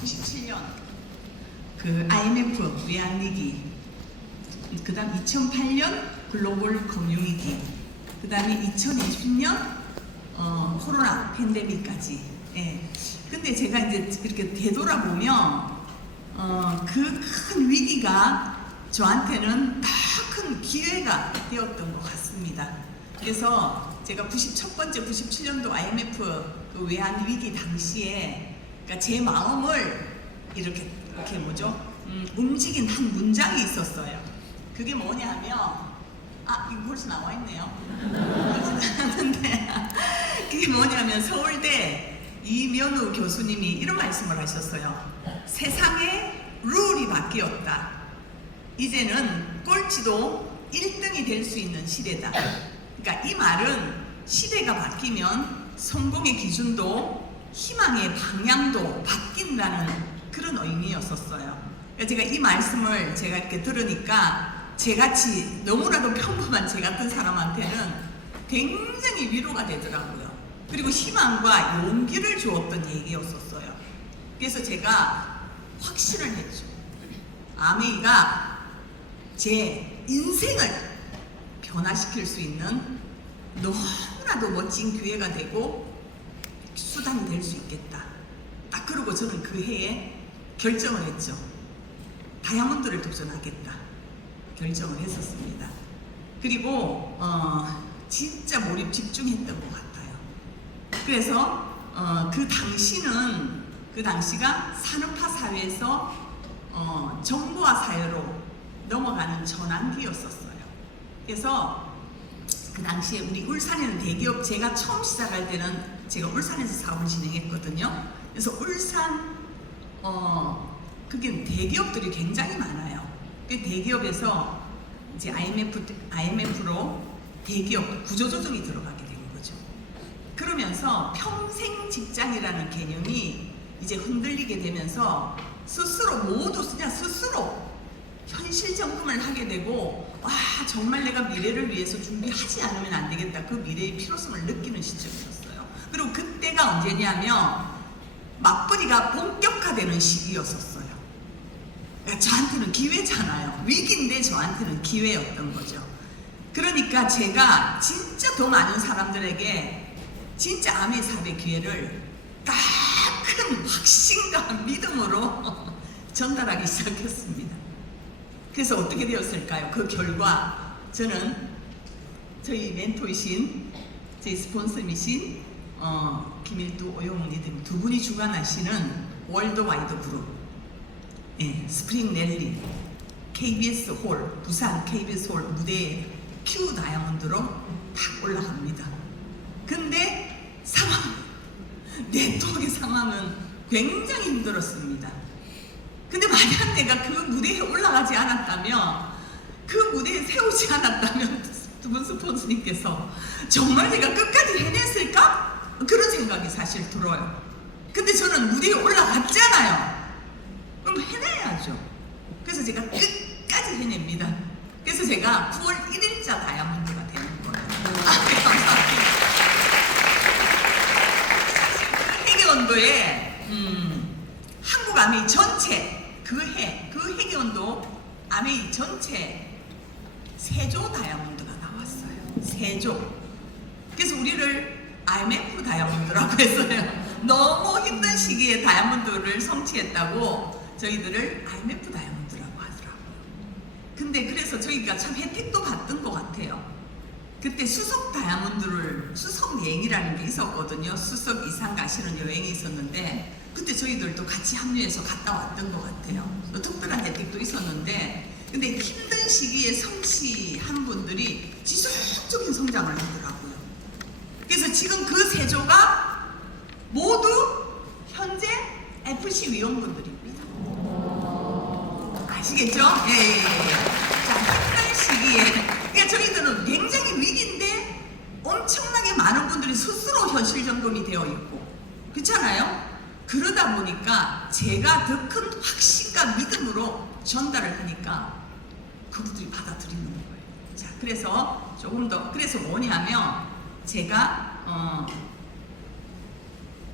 97년 그 IMF 외환위기, 그 다음 2008년 글로벌 금융위기, 그 다음에 2020년 코로나 팬데믹까지. 예. 근데 제가 이제 이렇게 되돌아보면 그 큰 위기가 저한테는 더 큰 기회가 되었던 것 같습니다. 그래서 제가 97년도 IMF 그 외환위기 당시에 그러니까 제 마음을 이렇게 움직인 한 문장이 있었어요. 그게 뭐냐면, 이거 벌써 나와 있네요. 그러지 않았는데 그게 뭐냐면 서울대 이면우 교수님이 이런 말씀을 하셨어요. 세상의 룰이 바뀌었다. 이제는 꼴찌도 1등이 될 수 있는 시대다. 그러니까 이 말은 시대가 바뀌면 성공의 기준도 희망의 방향도 바뀐다는 그런 의미였었어요. 그러니까 제가 이 말씀을 제가 이렇게 들으니까 제같이 너무나도 평범한 제 같은 사람한테는 굉장히 위로가 되더라고요. 그리고 희망과 용기를 주었던 얘기였었어요. 그래서 제가 확신을 했죠. 아메이가 제 인생을 변화시킬 수 있는 너무나도 멋진 기회가 되고 수단이 될 수 있겠다. 딱 그러고 저는 그 해에 결정을 했죠. 다이아몬드를 도전하겠다. 결정을 했었습니다. 그리고 진짜 몰입 집중했던 것 같아요. 그래서 그 당시가 산업화 사회에서 정보화 사회로 넘어가는 전환기였었어요. 그래서 그 당시에 우리 울산에는 대기업, 제가 처음 시작할 때는 제가 울산에서 사업을 진행했거든요. 그래서 울산 그게 대기업들이 굉장히 많아요. 그 대기업에서 이제 IMF로 대기업 구조조정이 들어가게 된 거죠. 그러면서 평생 직장이라는 개념이 이제 흔들리게 되면서 스스로 현실 점검을 하게 되고, 정말 내가 미래를 위해서 준비하지 않으면 안 되겠다. 그 미래의 필요성을 느끼는 시점이었어요. 그리고 그때가 언제냐면 맞벌이가 본격화되는 시기였었어요. 그러니까 저한테는 기회잖아요. 위기인데 저한테는 기회였던 거죠. 그러니까 제가 진짜 더 많은 사람들에게 진짜 아메 사업의 기회를 딱 큰 확신과 믿음으로 전달하기 시작했습니다. 그래서 어떻게 되었을까요? 그 결과 저는 저희 멘토이신, 저희 스폰서이신 김일두, 오영훈이 등 두 분이 주관하시는 월드와이드 그룹, 스프링 랠리, KBS 홀, 부산 KBS 홀 무대에 큐 다이아몬드로 탁 올라갑니다. 근데 네트워크의 상황은 굉장히 힘들었습니다. 근데 만약 내가 그 무대에 올라가지 않았다면, 그 무대에 세우지 않았다면 두 분 스폰서님께서 정말 내가 끝까지 해냈을까? 그런 생각이 사실 들어요. 근데 저는 무대에 올라갔잖아요. 그럼 해내야죠. 그래서 제가 끝까지 해냅니다. 그래서 제가 9월 1일자 다이아몬드가 되는 거예요. 감사합니다. 해계원도에 한국 아메이 전체 그 해계원도 아메이 전체 세조 다이아몬드가 나왔어요. 세조. 그래서 우리를 IMF 다이아몬드라고 했어요. 너무 힘든 시기에 다이아몬드를 성취했다고 저희들을 IMF 다이아몬드라고 하더라고요. 근데 그래서 저희가 참 혜택도 받던 것 같아요. 그때 수석 여행이라는 게 있었거든요. 수석 이상 가시는 여행이 있었는데, 그때 저희들도 같이 합류해서 갔다 왔던 것 같아요. 특별한 혜택도 있었는데, 근데 힘든 시기에 성취한 분들이 지속적인 성장을 하더라고요. 그래서 지금 그 세조가 모두 현재 FC 위원분들입니다. 아시겠죠? 예. 자, 힘든 시기에, 그러니까 저희들은 굉장히 위기인데 엄청나게 많은 분들이 스스로 현실 점검이 되어 있고, 그렇잖아요? 그러다 보니까 제가 더 큰 확신과 믿음으로 전달을 하니까 그분들이 받아들이는 거예요. 자, 그래서 조금 더, 그래서 뭐냐면 제가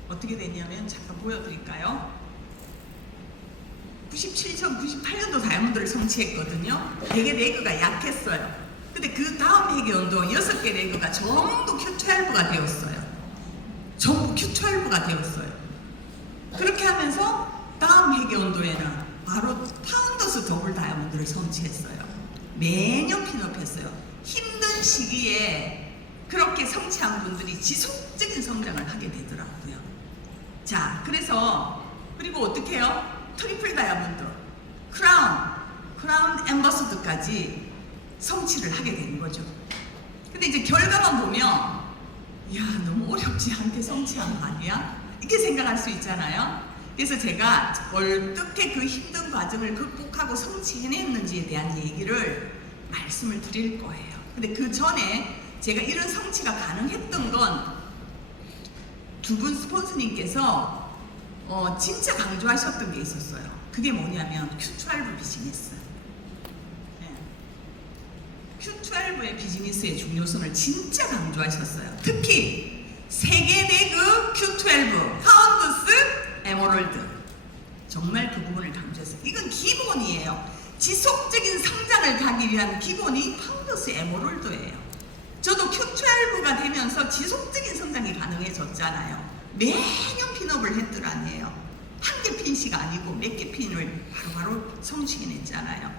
어떻게 됐냐면 잠깐 보여드릴까요? 97년, 98년도 다이아몬드를 성취했거든요. 되게 레그가 약했어요. 근데 그 다음 회계연도 6개 레그가 전부 Q12가 되었어요. 전부 Q12가 되었어요. 그렇게 하면서 다음 회계연도에는 바로 파운더스 더블 다이아몬드를 성취했어요. 매년 핀업했어요. 힘든 시기에 그렇게 성취한 분들이 지속적인 성장을 하게 되더라고요. 자, 그리고 어떻게 해요? 트리플 다이아몬드, 크라운 엠버서드까지 성취를 하게 되는 거죠. 근데 이제 결과만 보면 야, 너무 어렵지 않게 성취한 거 아니야? 이렇게 생각할 수 있잖아요. 그래서 제가 어떻게 그 힘든 과정을 극복하고 성취해냈는지에 대한 얘기를 말씀을 드릴 거예요. 근데 그 전에 제가 이런 성취가 가능했던 건 두 분 스폰서님께서 진짜 강조하셨던 게 있었어요. 그게 뭐냐면 Q12 비즈니스. Q12의 비즈니스의 중요성을 진짜 강조하셨어요. 특히 세계 대그 Q12, 파운더스, 에메랄드. 정말 그 부분을 강조했어요. 이건 기본이에요. 지속적인 성장을 가기 위한 기본이 파운더스 에메랄드예요. 저도 Q12가 되면서 지속적인 성장이 가능해졌잖아요. 매년 핀업을 했던 아니에요. 한 개 핀씩 아니고 몇 개 핀을 바로바로 성취해냈잖아요.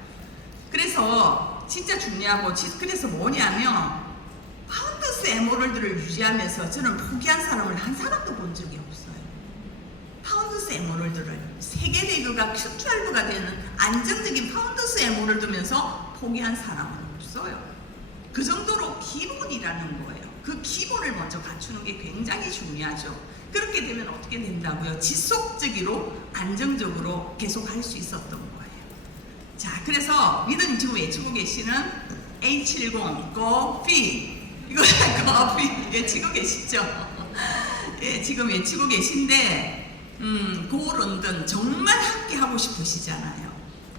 그래서 진짜 중요하고, 그래서 뭐냐면 파운더스 에메랄드를 유지하면서 저는 포기한 사람을 한 사람도 본 적이 없어요. 파운더스 에메랄드를 세계 대그가 Q12가 되는 안정적인 파운더스 에메랄드면서 포기한 사람은 없어요. 그 정도로 기본이라는 거예요. 그 기본을 먼저 갖추는 게 굉장히 중요하죠. 그렇게 되면 어떻게 된다고요? 지속적으로 안정적으로 계속 할 수 있었던 거예요. 자, 그래서 리더님 지금 외치고 계시는 A70 커피, 이거 커피 외치고 계시죠? 예, 지금 외치고 계신데 고런던 정말 함께 하고 싶으시잖아요.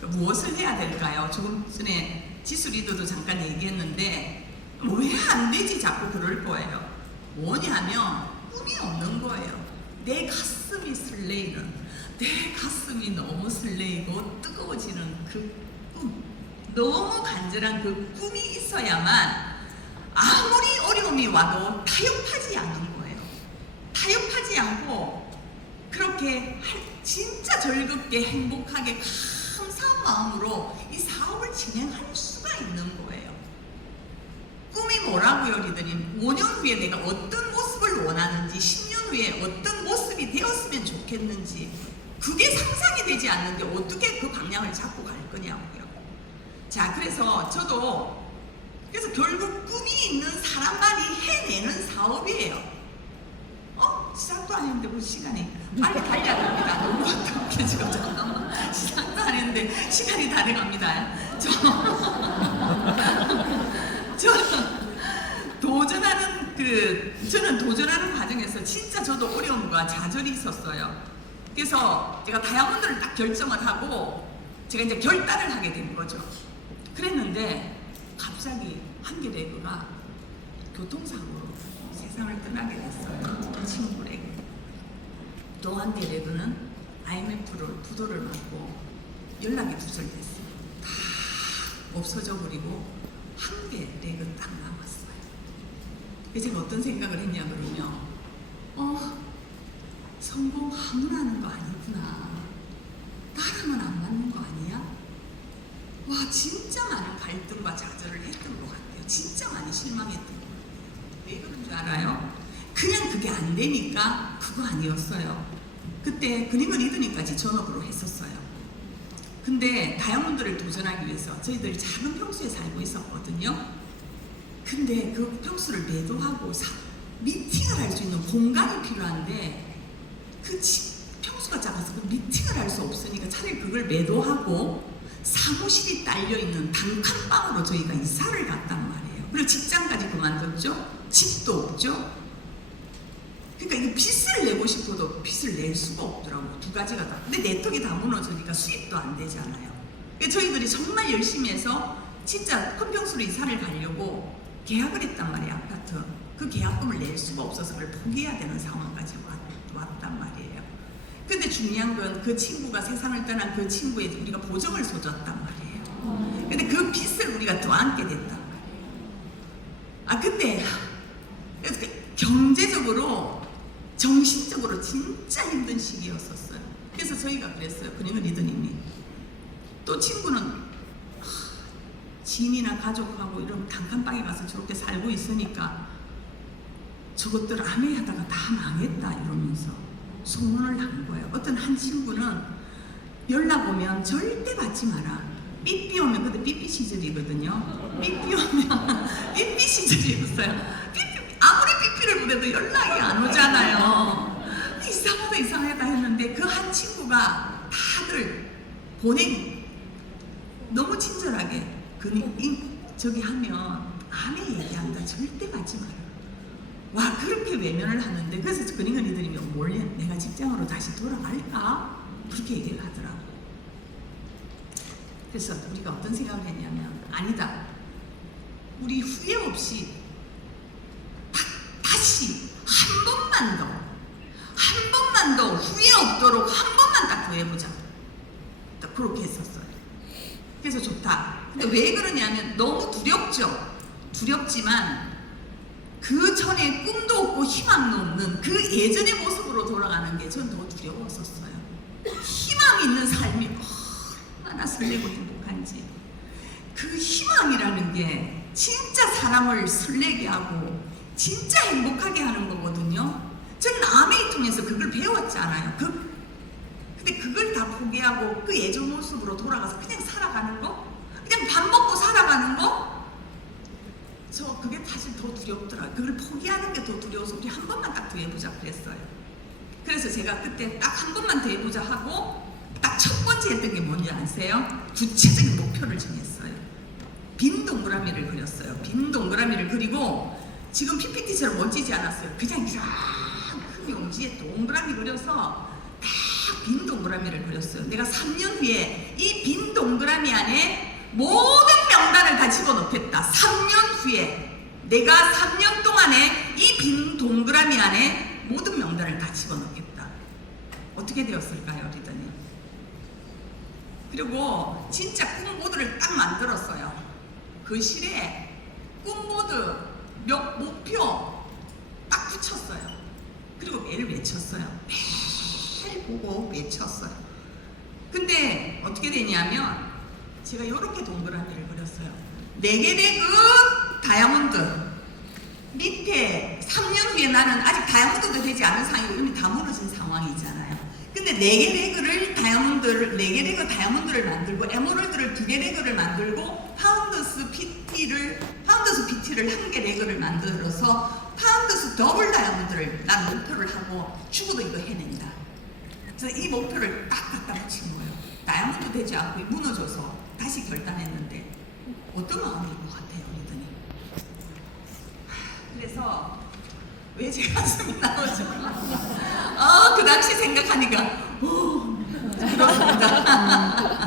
무엇을 해야 될까요? 조금 전에 지수 리더도 잠깐 얘기했는데 왜 안 되지 자꾸 그럴 거예요. 뭐냐면 꿈이 없는 거예요. 내 가슴이 설레이는, 내 가슴이 너무 설레이고 뜨거워지는 그 꿈, 너무 간절한 그 꿈이 있어야만 아무리 어려움이 와도 타협하지 않는 거예요. 타협하지 않고 그렇게 진짜 즐겁게 행복하게 감사한 마음으로 이 사업을 진행할 수가 있는 거예요. 꿈이 뭐라고요, 리더님? 5년 후에 내가 어떤 모습을 원하는지, 10년 후에 어떤 모습이 되었으면 좋겠는지, 그게 상상이 되지 않는데 어떻게 그 방향을 잡고 갈 거냐고요. 자, 그래서 저도 결국 꿈이 있는 사람만이 해내는 사업이에요. 시작도 안 했는데 뭐 시간이 빨리 달려야 됩니다. 너무 어떻게 지금 잠깐만 시작도 안 했는데 시간이 다 돼갑니다. 저는 도전하는 과정에서 진짜 저도 어려움과 좌절이 있었어요. 그래서 제가 다이아몬드를 딱 결정을 하고 제가 이제 결단을 하게 된 거죠. 그랬는데 갑자기 한 개 레그가 교통사고로 세상을 떠나게 됐어요. 친구 레그. 또 한 개 레그는 IMF로 부도를 맞고 연락이 두절됐어요. 다 없어져 버리고 한 개 레그 딱 남았어요. 그래서 제가 어떤 생각을 했냐 그러면 성공 아무나 하는 거 아니구나. 나랑은 안 맞는 거 아니야? 와, 진짜 많은 갈등과 좌절을 했던 것 같아요. 진짜 많이 실망했던 것 같아요. 왜 그런 줄 알아요? 그냥 그게 안 되니까 그거 아니었어요. 그때 그림을 리더님까지 전업으로 했었어요. 근데 다이아몬드를 도전하기 위해서 저희들이 작은 평수에 살고 있었거든요. 근데 그 평수를 매도하고 미팅을 할 수 있는 공간이 필요한데 그 평수가 작아서 그 미팅을 할 수 없으니까 차라리 그걸 매도하고 사무실이 딸려있는 단칸방으로 저희가 이사를 갔단 말이에요. 그리고 직장까지 그만뒀죠. 집도 없죠. 그러니까 이거 빚을 내고 싶어도 빚을 낼 수가 없더라고요. 두 가지가 다. 근데 네트워크가 다 무너지니까 수입도 안 되잖아요. 그러니까 저희들이 정말 열심히 해서 진짜 큰 평수로 이사를 가려고 계약을 했단 말이에요. 아파트. 그 계약금을 낼 수가 없어서 그걸 포기해야 되는 상황까지 왔단 말이에요. 근데 중요한 건 그 친구가 세상을 떠난 그 친구에 우리가 보증을 서줬단 말이에요. 근데 그 빚을 우리가 또 안게 됐단 말이에요. 그때 경제적으로 정신적으로 진짜 힘든 시기였었어요. 그래서 저희가 그랬어요. 그녀는 리더님이 또 친구는 지인이나 가족하고 이런 단칸방에 가서 저렇게 살고 있으니까 저것들 아메하다가 다 망했다 이러면서 소문을 한 거예요. 어떤 한 친구는 연락 오면 절대 받지 마라. 삐삐 오면, 그때 삐삐 시절이거든요. 삐삐 오면 삐삐 시절이었어요. 아무리 삐삐를 보내도 연락이 안 오잖아요. 이상하다 이상하다 했는데 그 한 친구가 다들 보내 너무 친절하게 저기 하면 아내 얘기한다 절대 받지 마라. 와 그렇게 외면을 하는데 그래서 그니까 니들이 몰래 내가 직장으로 다시 돌아갈까? 그렇게 얘기를 하더라고. 그래서 우리가 어떤 생각을 했냐면 아니다. 우리 후회 없이 다시 한 번만 더 후회 없도록 한 번만 딱 더 해보자. 딱 그렇게 했었어요. 그래서 좋다. 근데 왜 그러냐면 너무 두렵죠. 두렵지만 그 전에 꿈도 없고 희망도 없는 그 예전의 모습으로 돌아가는 게 전 더 두려웠었어요. 희망 있는 삶이 얼마나 설레고 행복한지. 그 희망이라는 게 진짜 사람을 설레게 하고 진짜 행복하게 하는 거거든요. 저는 아메이 통해서 그걸 배웠잖아요. 근데 그걸 다 포기하고 그 예전 모습으로 돌아가서 그냥 살아가는 거? 그냥 밥 먹고 살아가는 거? 그게 사실 더 두렵더라고요. 그걸 포기하는 게 더 두려워서 우리 한 번만 딱 더 해보자 그랬어요. 그래서 제가 그때 딱 한 번만 더 해보자 하고 딱 첫 번째 했던 게 뭔지 아세요? 구체적인 목표를 정했어요. 빈 동그라미를 그렸어요. 빈 동그라미를 그리고 지금 PPT처럼 멋지지 않았어요. 그냥 이렇게 큰 용지에 동그라미 그려서 딱 빈 동그라미를 그렸어요. 내가 3년 후에 이 빈 동그라미 안에 모든 명단을 다 집어넣겠다. 3년 후에 내가 3년 동안에 이 빈 동그라미 안에 모든 명단을 다 집어넣겠다. 어떻게 되었을까요, 리더님? 그리고 진짜 꿈보드를 딱 만들었어요. 그 실에 꿈보드 목표 딱 붙였어요. 그리고 매일 외쳤어요. 매일 보고 외쳤어요. 근데 어떻게 되냐면 제가 이렇게 동그라미를 그렸어요. 4개 레그 다이아몬드. 밑에 3년 후에 나는 아직 다이아몬드도 되지 않은 상황이고 이미 다 무너진 상황이잖아요. 근데 4개 레그를 4개 레그 다이아몬드를 만들고 에메랄드를 2개 레그를 만들고 파운더스 PT를 1개 레그를 만들어서 파운더스 더블 다이아몬드를 난 목표를 하고 죽어도 이거 해낸다. 그래서 이 목표를 딱 갖다 붙인 거예요. 다이아몬드 되지 않고 무너져서 다시 결단했는데 어떤 마음일 것 같아요, 리더님? 그래서 왜 제 가슴이 나오죠? 그 당시 생각하니까 그렇습니다.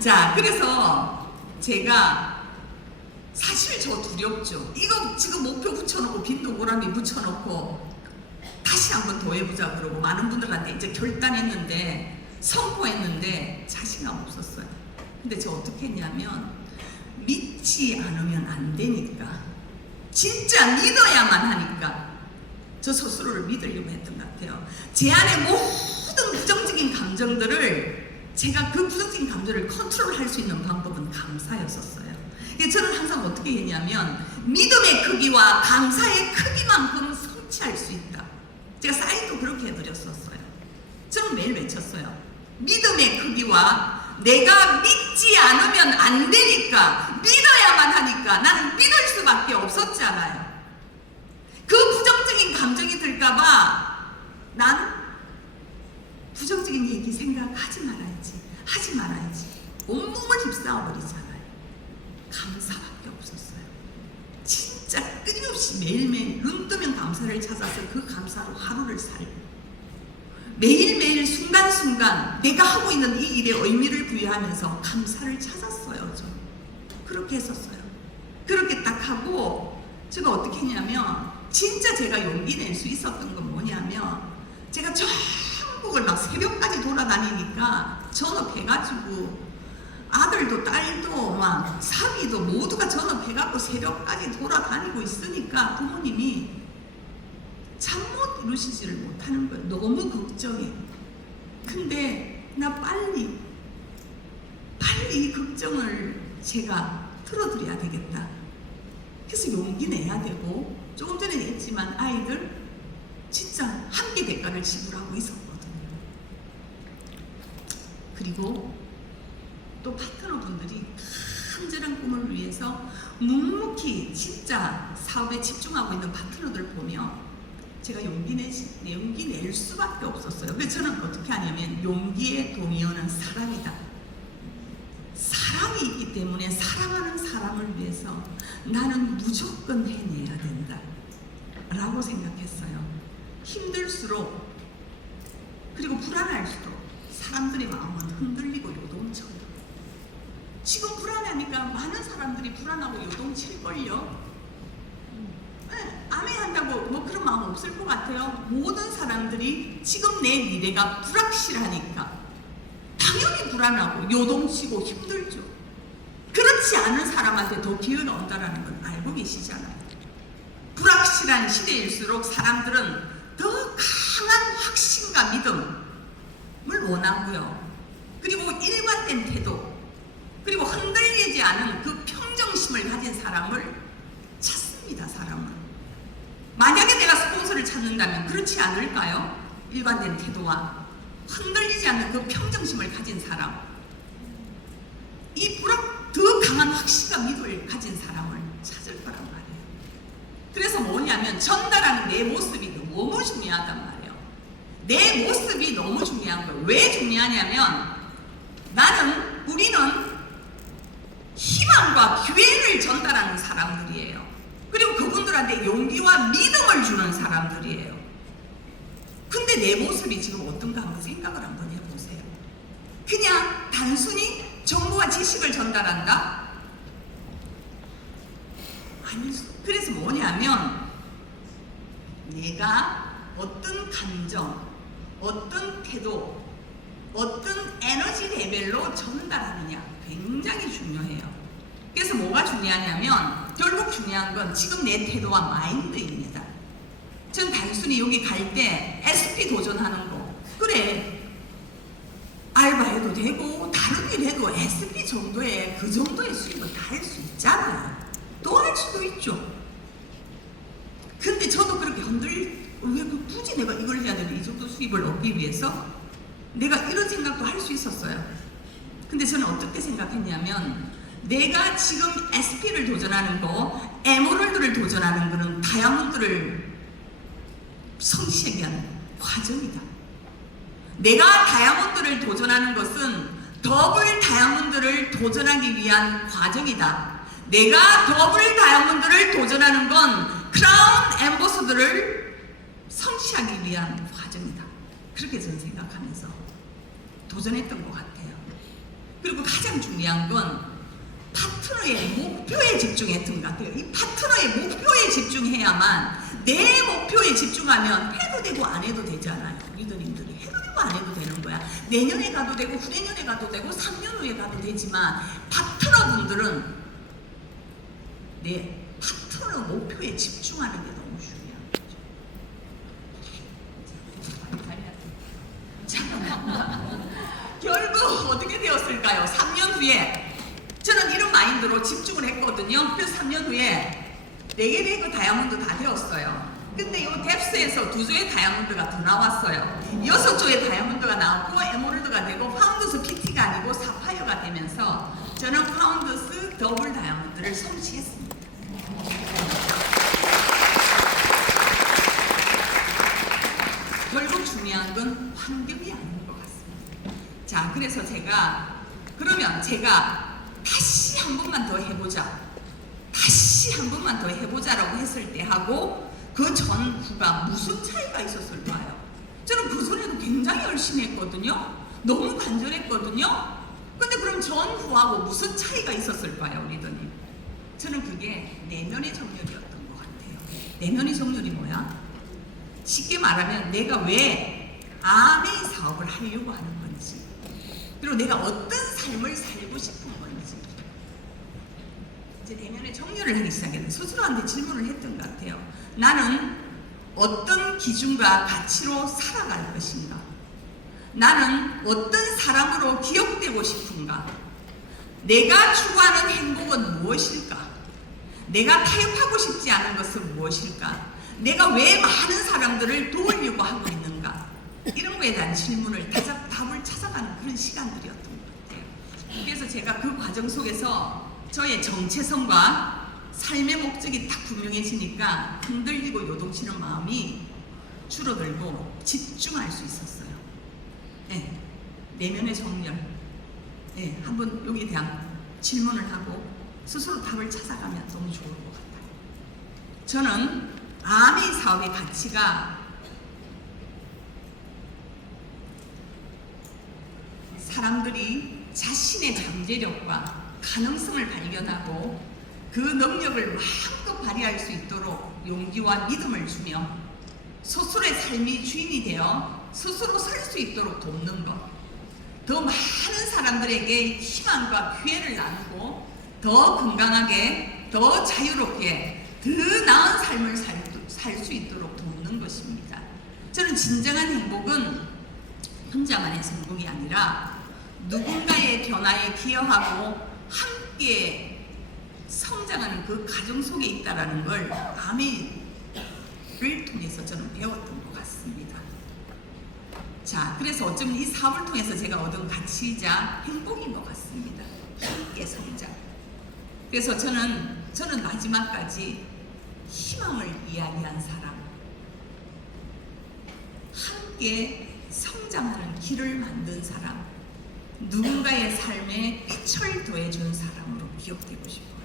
자, 그래서 제가 사실 저 두렵죠. 이거 지금 목표 붙여놓고 빈 동그라미 붙여놓고 다시 한번 더 해보자 그러고 많은 분들한테 이제 결단했는데 선포했는데 자신감 없었어요. 근데 저 어떻게 했냐면 믿지 않으면 안 되니까 진짜 믿어야만 하니까 저 스스로를 믿으려고 했던 것 같아요. 제 안에 모든 부정적인 감정들을 제가 그 부정적인 감정을 컨트롤할 수 있는 방법은 감사였었어요. 저는 항상 어떻게 했냐면 믿음의 크기와 감사의 크기만큼 성취할 수 있다. 제가 사인도 그렇게 해드렸었어요. 저는 매일 외쳤어요. 믿음의 크기와 내가 믿지 않으면 안 되니까 믿어야만 하니까 나는 믿을 수밖에 없었잖아요. 그 부정적인 감정이 들까봐 난 부정적인 얘기 생각하지 말아야지 온몸을 휩싸워버리잖아요. 감사밖에 없었어요. 진짜 끊임없이 매일매일 눈 뜨면 감사를 찾아서 그 감사로 하루를 살고 매일매일 순간순간 내가 하고 있는 이 일에 의미를 부여하면서 감사를 찾았어요. 저는 그렇게 했었어요. 그렇게 딱 하고 제가 어떻게 했냐면 진짜 제가 용기 낼 수 있었던 건 뭐냐면 제가 전부 전국을 막 새벽까지 돌아다니니까 전업해가지고 아들도 딸도 막 사위도 모두가 전업해갖고 새벽까지 돌아다니고 있으니까 부모님이 잠 못 이루시지를 못하는 거예요. 너무 걱정해. 근데 나 빨리 이 걱정을 제가 틀어드려야 되겠다. 그래서 용기 내야 되고, 조금 전에 했지만 아이들 진짜 함께 대가를 지불하고 있었거든요. 그리고 또 파트너분들이 간절한 꿈을 위해서 묵묵히 진짜 사업에 집중하고 있는 파트너들 보면 제가 용기 낼 수밖에 없었어요. 그래서 저는 어떻게 하냐면 용기에 동의하는 사람이다. 사랑이 있기 때문에 사랑하는 사람을 위해서 나는 무조건 해내야 된다 라고 생각했어요. 힘들수록 그리고 불안할수록 사람들의 마음은 흔들리고 요동쳐요. 지금 불안하니까 많은 사람들이 불안하고 요동칠걸요. 네, 암해한다고 뭐 그런 마음 없을 것 같아요. 모든 사람들이 지금 내 미래가 불확실하니까 당연히 불안하고 요동치고 힘들죠. 그렇지 않은 사람한테 더 기회가 온다는 건 알고 계시잖아요. 불확실한 시대일수록 사람들은 더 강한 확신과 믿음을 원하고요. 그리고 일관된 태도, 그리고 흔들리지 않은 그 평정심을 가진 사람을 찾습니다. 사람은. 만약에 내가 스폰서를 찾는다면 그렇지 않을까요? 일관된 태도와 흔들리지 않는 그 평정심을 가진 사람, 더 강한 확신과 믿음을 가진 사람을 찾을 거란 말이에요. 그래서 뭐냐면 전달하는 내 모습이 너무 중요하단 말이에요. 내 모습이 너무 중요한 거예요. 왜 중요하냐면 우리는 희망과 기회를 전달하는 사람들이에요. 그리고 그분들한테 용기와 믿음을 주는 사람들이에요. 근데 내 모습이 지금 어떤가 한번 생각을 한번 해보세요. 그냥 단순히 정보와 지식을 전달한다? 아니, 그래서 뭐냐면 내가 어떤 감정, 어떤 태도, 어떤 에너지 레벨로 전달하느냐 굉장히 중요해요. 그래서 뭐가 중요하냐면 결국 중요한 건 지금 내 태도와 마인드입니다. 전 단순히 여기 갈 때 SP 도전하는 거, 그래 알바해도 되고 다른 일 해도 SP 정도의 그 정도의 수입을 다 할 수 있잖아요. 또 할 수도 있죠. 근데 저도 그렇게 왜 굳이 내가 이걸 해야 되는 이 정도 수입을 얻기 위해서 내가 이런 생각도 할 수 있었어요. 근데 저는 어떻게 생각했냐면 내가 지금 SP를 도전하는 거, 에메랄드를 도전하는 거는 다이아몬드를 성취하기 위한 과정이다. 내가 다이아몬드를 도전하는 것은 더블 다이아몬드를 도전하기 위한 과정이다. 내가 더블 다이아몬드를 도전하는 건 크라운 엠버서더를 성취하기 위한 과정이다. 그렇게 저는 생각하면서 도전했던 것 같아요. 그리고 가장 중요한 건 파트너의 목표에 집중했던 것 같아요. 이 파트너의 목표에 집중해야만, 내 목표에 집중하면 해도 되고 안 해도 되잖아요. 리더님들이 해도 되고 안 해도 되는 거야. 내년에 가도 되고 후내년에 가도 되고 3년 후에 가도 되지만 파트너분들은 내 파트너 목표에 집중하는 게 너무 중요한 거죠. 잠깐만. 결국 어떻게 되었을까요? 3년 후에 저는 이런 마인드로 집중을 했거든요. 그래서 3년 후에 4개 레그 다이아몬드 다 되었어요. 근데 이 뎁스에서 2조의 다이아몬드가 더 나왔어요. 6조의 다이아몬드가 나왔고 에메랄드가 되고 파운드스 PT가 아니고 사파이어가 되면서 저는 파운드스 더블 다이아몬드를 성취했습니다. 결국 중요한 건 환경이 아닌 것 같습니다. 자, 그래서 제가 다시 한 번만 더 해보자, 다시 한 번만 더 해보자라고 했을 때 하고 그 전후가 무슨 차이가 있었을까요? 저는 그 전에도 굉장히 열심히 했거든요. 너무 간절했거든요. 근데 그럼 전후하고 무슨 차이가 있었을까요, 리더님? 저는 그게 내면의 정렬이었던 것 같아요. 내면의 정렬이 뭐야? 쉽게 말하면 내가 왜 아메이 사업을 하려고 하는 건지, 그리고 내가 어떤 삶을 살고 싶은 건지. 이제 내년에 정리를 하기 시작했는데 스스로한테 질문을 했던 것 같아요. 나는 어떤 기준과 가치로 살아갈 것인가? 나는 어떤 사람으로 기억되고 싶은가? 내가 추구하는 행복은 무엇일까? 내가 타협하고 싶지 않은 것은 무엇일까? 내가 왜 많은 사람들을 도우려고 하고 있는가? 이런 거에 대한 질문을 답을 찾아가는 그런 시간들이었던 것 같아요. 그래서 제가 그 과정 속에서 저의 정체성과 삶의 목적이 딱 분명해지니까 흔들리고 요동치는 마음이 줄어들고 집중할 수 있었어요. 네, 내면의 정렬. 네, 한번 여기에 대한 질문을 하고 스스로 답을 찾아가면 너무 좋을 것 같아요. 저는 아메이 사업의 가치가 사람들이 자신의 잠재력과 가능성을 발견하고 그 능력을 마음껏 발휘할 수 있도록 용기와 믿음을 주며 스스로의 삶의 주인이 되어 스스로 설 수 있도록 돕는 것, 더 많은 사람들에게 희망과 기회를 나누고 더 건강하게, 더 자유롭게, 더 나은 삶을 살 수 있도록 돕는 것입니다. 저는 진정한 행복은 혼자만의 성공이 아니라 누군가의 변화에 기여하고 함께 성장하는 그 가정 속에 있다는 걸 아메이를 통해서 저는 배웠던 것 같습니다. 자, 그래서 어쩌면 이 사업을 통해서 제가 얻은 가치이자 행복인 것 같습니다. 함께 성장. 그래서 저는 마지막까지 희망을 이야기한 사람, 함께 성장하는 길을 만든 사람, 누군가의 삶에 빛을 더해준 사람으로 기억되고 싶어요.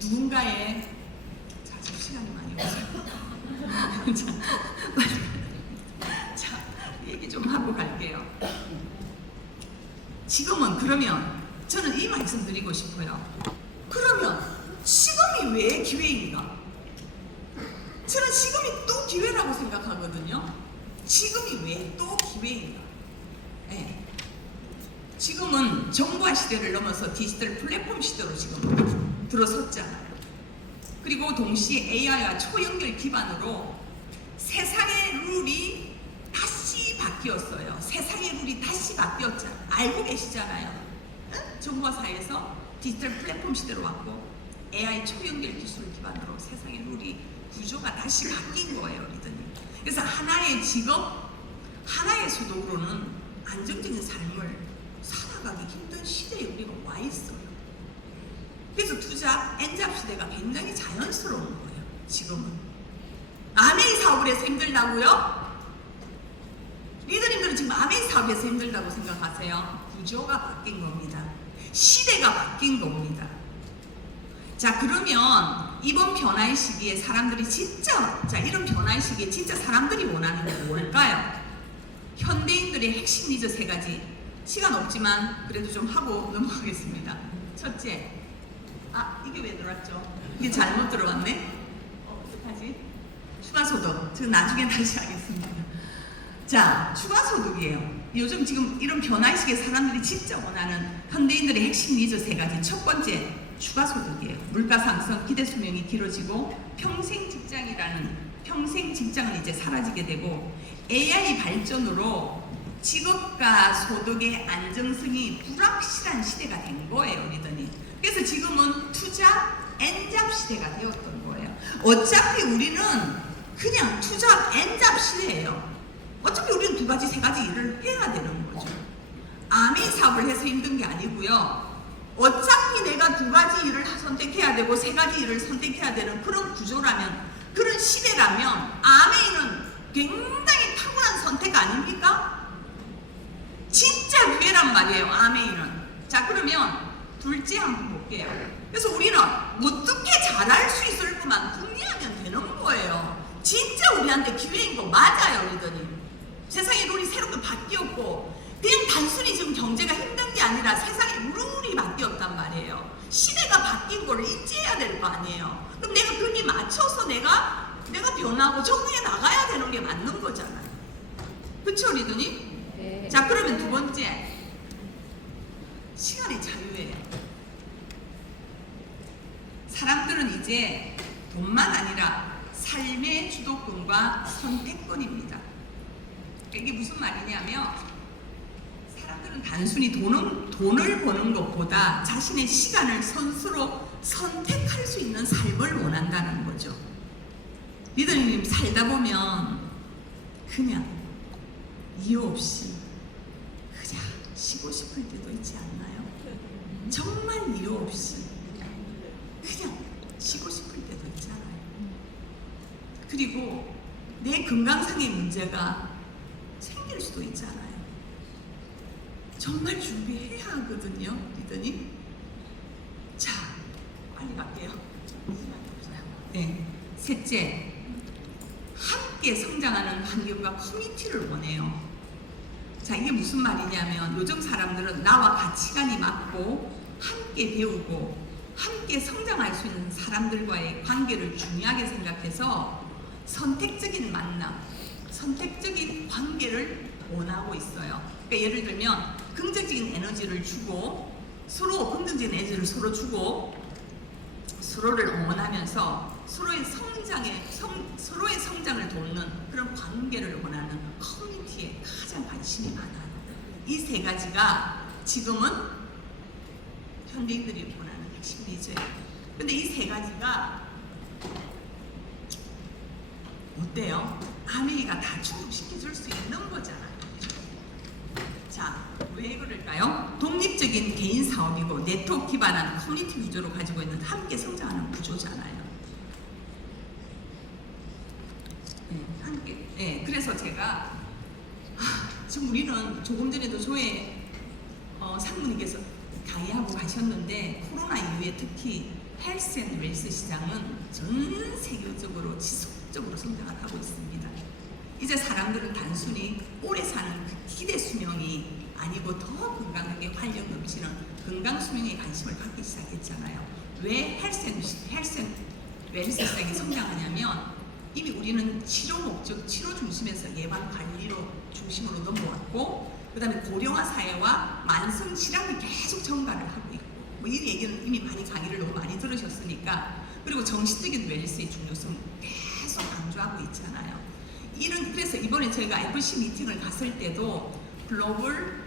누군가의, 자, 지금 시간이 많이 없어요. 자, 얘기 좀 하고 갈게요. 지금은 그러면 저는 이 말씀 드리고 싶어요. 그러면 지금이 왜 기회인가? 저는 지금이 또 기회라고 생각하거든요. 지금이 왜 또 기회인가? 네. 지금은 정보화 시대를 넘어서 디지털 플랫폼 시대로 지금 들어섰잖아요. 그리고 동시에 AI와 초연결 기반으로 세상의 룰이 다시 바뀌었어요. 세상의 룰이 다시 바뀌었잖아요. 알고 계시잖아요. 정보화사에서 디지털 플랫폼 시대로 왔고 AI 초연결 기술을 기반으로 세상의 룰이 구조가 다시 바뀐 거예요, 리더님. 그래서 하나의 직업, 하나의 소득으로는 안정적인 삶을 살아가기 힘든 시대에 우리가 와 있어요. 그래서 투잡, 엔잡 시대가 굉장히 자연스러운 거예요, 지금은. 아메이 사업을 해서 힘들다고요? 리더님들은 지금 아메이 사업에서 힘들다고 생각하세요? 구조가 바뀐 겁니다. 시대가 바뀐 겁니다. 자, 그러면 이번 변화의 시기에 사람들이 진짜, 이런 변화의 시기에 진짜 사람들이 원하는 게 뭘까요? 현대인들의 핵심 니즈 세 가지. 시간 없지만 그래도 좀 하고 넘어가겠습니다. 첫째, 이게 왜 들어왔죠? 이게 잘못 들어왔네? 어떡하지? 추가소득. 저 나중에 다시 하겠습니다. 자, 추가소득이에요. 요즘 지금 이런 변화의 시기에 사람들이 진짜 원하는 현대인들의 핵심 니즈 세 가지. 첫 번째, 추가소득이에요. 물가 상승, 기대 수명이 길어지고 평생 직장은 이제 사라지게 되고 AI 발전으로 직업과 소득의 안정성이 불확실한 시대가 된 거예요, 리더님. 그래서 지금은 투잡, 엔잡 시대가 되었던 거예요. 어차피 우리는 그냥 투잡, 엔잡 시대예요. 어차피 우리는 두 가지, 세 가지 일을 해야 되는 거죠. 아메이 사업을 해서 힘든 게 아니고요. 어차피 내가 두 가지 일을 선택해야 되고 세 가지 일을 선택해야 되는 그런 구조라면, 그런 시대라면 아메이는 굉장히 탁월한 선택 아닙니까? 진짜 기회란 말이에요, 아메이는. 자, 그러면 둘째 한번 볼게요. 그래서 우리는 어떻게 잘할 수 있을 것만 궁리하면 되는 거예요. 진짜 우리한테 기회인 거 맞아요, 리더님. 세상의 룰이 새롭게 바뀌었고 그냥 단순히 지금 경제가 힘든 게 아니라 세상의 룰이 바뀌었단 말이에요. 시대가 바뀐 거를 인지해야 될 거 아니에요. 그럼 내가 거기에 맞춰서 내가 변하고 적응해 나가야 되는 게 맞는 거잖아요. 그쵸, 리더님? 네. 자, 그러면 두 번째, 시간의 자유예요. 사람들은 이제 돈만 아니라 삶의 주도권과 선택권입니다. 이게 무슨 말이냐면, 사람들은 단순히 돈을 버는 것보다 자신의 시간을 스스로 선택할 수 있는 삶을 원한다는 거죠. 리더님 살다 보면 그냥 이유 없이 그냥 쉬고 싶을 때도 있지 않나요? 정말 이유 없이 그냥 쉬고 싶을 때도 있잖아요. 그리고 내 건강상의 문제가 생길 수도 있잖아요. 정말 준비해야 하거든요, 리더님. 자, 빨리 갈게요. 네, 셋째, 함께 성장하는 환경과 커뮤니티를 원해요. 자, 이게 무슨 말이냐면 요즘 사람들은 나와 가치관이 맞고 함께 배우고 함께 성장할 수 있는 사람들과의 관계를 중요하게 생각해서 선택적인 만남, 선택적인 관계를 원하고 있어요. 그러니까 예를 들면 긍정적인 에너지를 주고 서로 긍정적인 에너지를 서로 주고 서로를 응원하면서 서로의 성장을 돕는 그런 관계를 원하는 커뮤니티에 가장 관심이 많아요. 이 세 가지가 지금은 현대인들이 원하는 핵심 니즈예요. 근데 이 세 가지가 어때요? 아메이가 다 충족시켜줄 수 있는 거잖아요. 자, 왜 그럴까요? 독립적인 개인 사업이고 네트워크 기반한 커뮤니티 구조로 가지고 있는 함께 성장하는 구조잖아요. 네, 함께. 네, 그래서 제가 지금 우리는 조금 전에도 조회 상무님께서 강의하고 가셨는데 코로나 이후에 특히 헬스 앤 웰스 시장은 전 세계적으로 지속적으로 성장을 하고 있습니다. 이제 사람들은 단순히 오래 사는 그 기대 수명이 아니고 더 건강하게 활력 넘치는 건강 수명에 관심을 갖기 시작했잖아요. 왜 헬스 앤 웰스 시장이 성장하냐면 이미 우리는 치료 목적, 치료 중심에서 예방 관리로 중심으로 넘어왔고, 그 다음에 고령화 사회와 만성 질환이 계속 증가를 하고 있고, 뭐 이 얘기는 이미 많이 강의를 너무 많이 들으셨으니까, 그리고 정신적인 웰스의 중요성 계속 강조하고 있잖아요. 그래서 이번에 저희가 FC 미팅을 갔을 때도 글로벌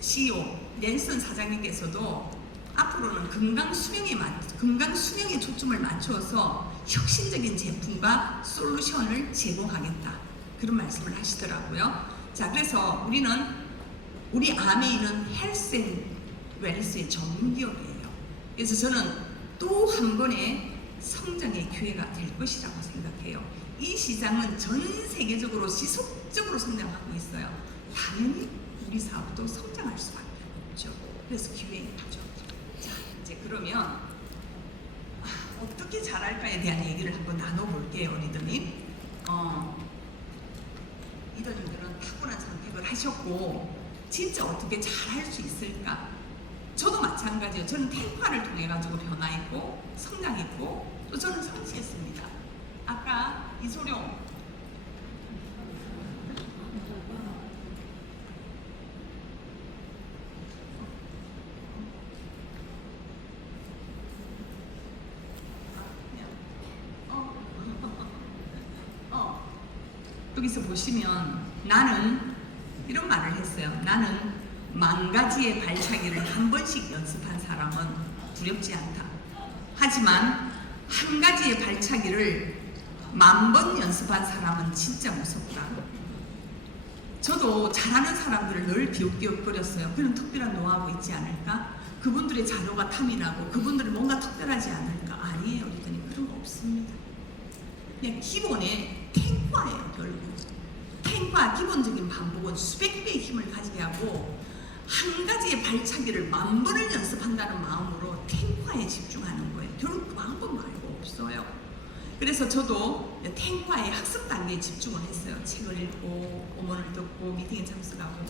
CEO nelson 사장님께서도 앞으로는 건강 수명에 초점을 맞춰서 혁신적인 제품과 솔루션을 제공하겠다, 그런 말씀을 하시더라고요. 자, 그래서 우리 아메이는 헬스 앤 웰스의 전문 기업이에요. 그래서 저는 또 한 번의 성장의 기회가 될 것이라고 생각해요. 이 시장은 전 세계적으로 지속적으로 성장하고 있어요. 당연히 우리 사업도 성장할 수밖에 없죠. 그래서 기회인 거죠. 자, 이제 그러면 어떻게 잘할까에 대한 얘기를 한번 나눠볼게요, 리더님. 리더님들은 탁월한 선택을 하셨고 진짜 어떻게 잘할 수 있을까? 저도 마찬가지예요. 저는 탱파를 통해 가지고 변화했고 성장했고 또 저는 성취했습니다. 아까 이소룡 여기서 보시면 나는 이런 말을 했어요. 나는 10,000가지의 발차기를 한 번씩 연습한 사람은 두렵지 않다. 하지만 한 가지의 발차기를 10,000번 연습한 사람은 진짜 무섭다. 저도 잘하는 사람들을 늘 비웃기웃거렸어요. 그런 특별한 노하우 있지 않을까? 그분들의 자료가 탐이 나고 그분들은 뭔가 특별하지 않을까? 아니에요, 리더님. 그런 거 없습니다. 그냥 기본에 탱과예요, 결국. 탱과 기본적인 반복은 수백 배의 힘을 가지게 하고 한 가지의 발차기를 10,000번을 연습한다는 마음으로 탱과에 집중하는 거예요. 결국 그 방법 말고 없어요. 그래서 저도 탱과의 학습 단계에 집중을 했어요. 책을 읽고 음원을 듣고 미팅에 참석하고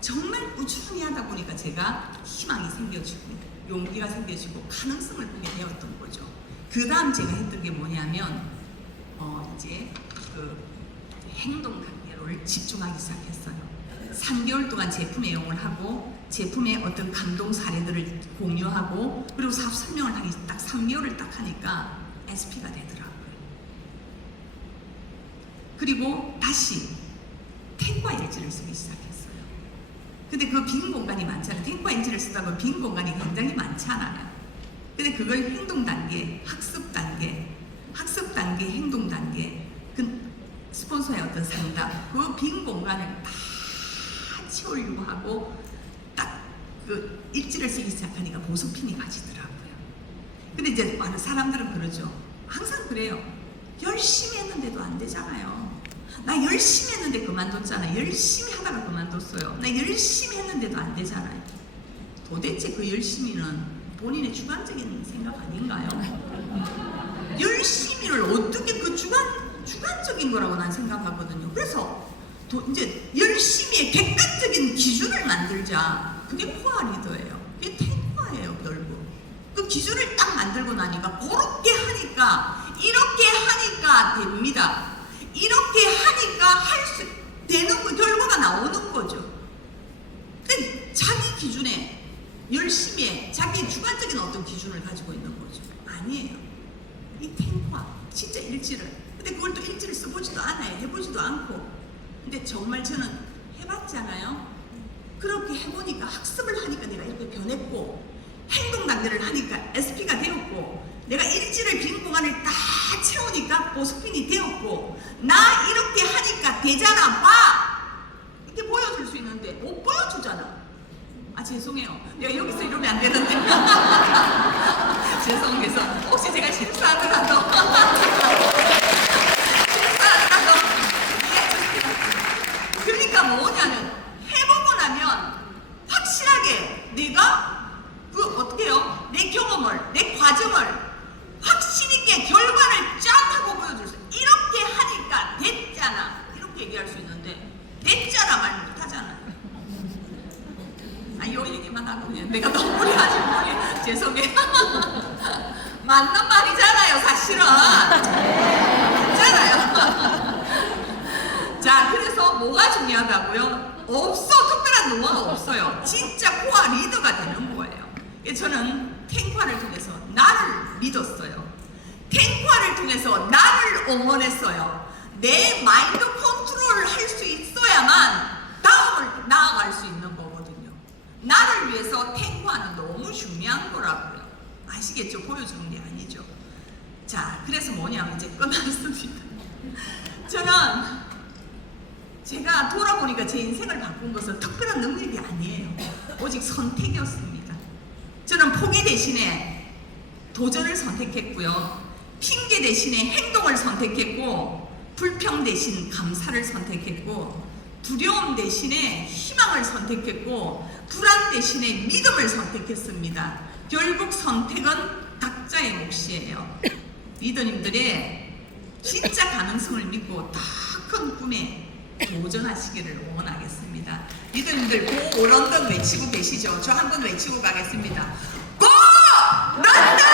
정말 꾸준히 하다 보니까 제가 희망이 생겨지고 용기가 생겨지고 가능성을 보게 되었던 거죠. 그 다음 제가 했던 게 뭐냐면 이제 행동 단계를 집중하기 시작했어요. 3개월 동안 제품 애용을 하고 제품의 어떤 감동 사례들을 공유하고 그리고 사업 설명을 하기 딱 3개월을 딱 하니까 SP가 되더라고요. 그리고 다시 탱과 일지를 쓰기 시작했어요. 근데 그 빈 공간이 많잖아요. 탱과 일지를 쓰다 보면 빈 공간이 굉장히 많잖아요. 근데 그걸 행동 단계, 학습 단계, 행동 단계, 그 스폰서의 어떤 상담, 그 빈 공간을 다 채우려고 하고 딱 그 일지를 쓰기 시작하니까 보석핀이 맞이더라고요. 근데 이제 많은 사람들은 그러죠. 항상 그래요. 열심히 했는데도 안 되잖아요. 나 열심히 했는데 그만뒀잖아요. 열심히 하다가 그만뒀어요. 나 열심히 했는데도 안 되잖아요. 도대체 그 열심히는 본인의 주관적인 생각 아닌가요? 열심히를 어떻게 그 주관적인 거라고 난 생각하거든요. 그래서 이제 열심히의 객관적인 기준을 만들자. 그게 코어 리더예요. 그게 탱커예요, 결국. 그 기준을 딱 만들고 나니까 그렇게 하니까 이렇게 하니까 됩니다. 이렇게 하니까 할 수 되는 그 결과가 나오는 거죠. 근데 자기 기준에 열심히 자기 주관적인 어떤 기준을 가지고 있는 거죠. 아니에요. 이 탱커 진짜 일지를. 근데 그걸 또 일지를 써보지도 않아요. 해보지도 않고. 근데 정말 저는 해봤잖아요. 그렇게 해보니까 학습을 하니까 내가 이렇게 변했고 행동 단계를 하니까 SP가 되었고 내가 일지를 빈 공간을 다 채우니까 보스핀이 되었고 나 이렇게 하니까 되잖아 봐! 이렇게 보여줄 수 있는데 못 보여주잖아. 아 죄송해요. 내가 여기서 이러면 안 되는데 죄송해서 혹시 제가 실수하더라도 그러니까 뭐냐면 해보고 나면 확실하게 내가 그 어떻게 해요? 내 경험을 내 과정을 확신 있게 결과를 쫙 하고 보여줄 수 이렇게 하니까 됐잖아 이렇게 얘기할 수 있는데 됐잖아 말 못하잖아. 아 요 얘기만 하고 그냥 내가 너무 무리하지 무리 죄송해요. 맞는 말이잖아요 사실은. 맞잖아요. 자 그래서 뭐가 중요하다고요? 없어. 특별한 노하우가 없어요. 진짜 코어 리더가 되는 거예요. 저는 탱과를 통해서 나를 믿었어요. 탱과를 통해서 나를 응원했어요. 내 마인드 컨트롤을 할 수 있어야만 다음을 나아갈 수 있는 거거든요. 나를 위해서 탱과는 너무 중요한 거라고요. 아시겠죠? 보여주는 게 아니죠. 자 그래서 뭐냐면 이제 끝났습니다. 저는 제가 돌아보니까 제 인생을 바꾼 것은 특별한 능력이 아니에요. 오직 선택이었습니다. 저는 포기 대신에 도전을 선택했고요. 핑계 대신에 행동을 선택했고 불평 대신 감사를 선택했고 두려움 대신에 희망을 선택했고 불안 대신에 믿음을 선택했습니다. 결국 선택은 각자의 몫이에요. 리더님들의 진짜 가능성을 믿고 더 큰 꿈에 도전하시기를 응원하겠습니다. 리더님들 고 오런던 외치고 계시죠? 저 한 번 외치고 가겠습니다. 고! 런던!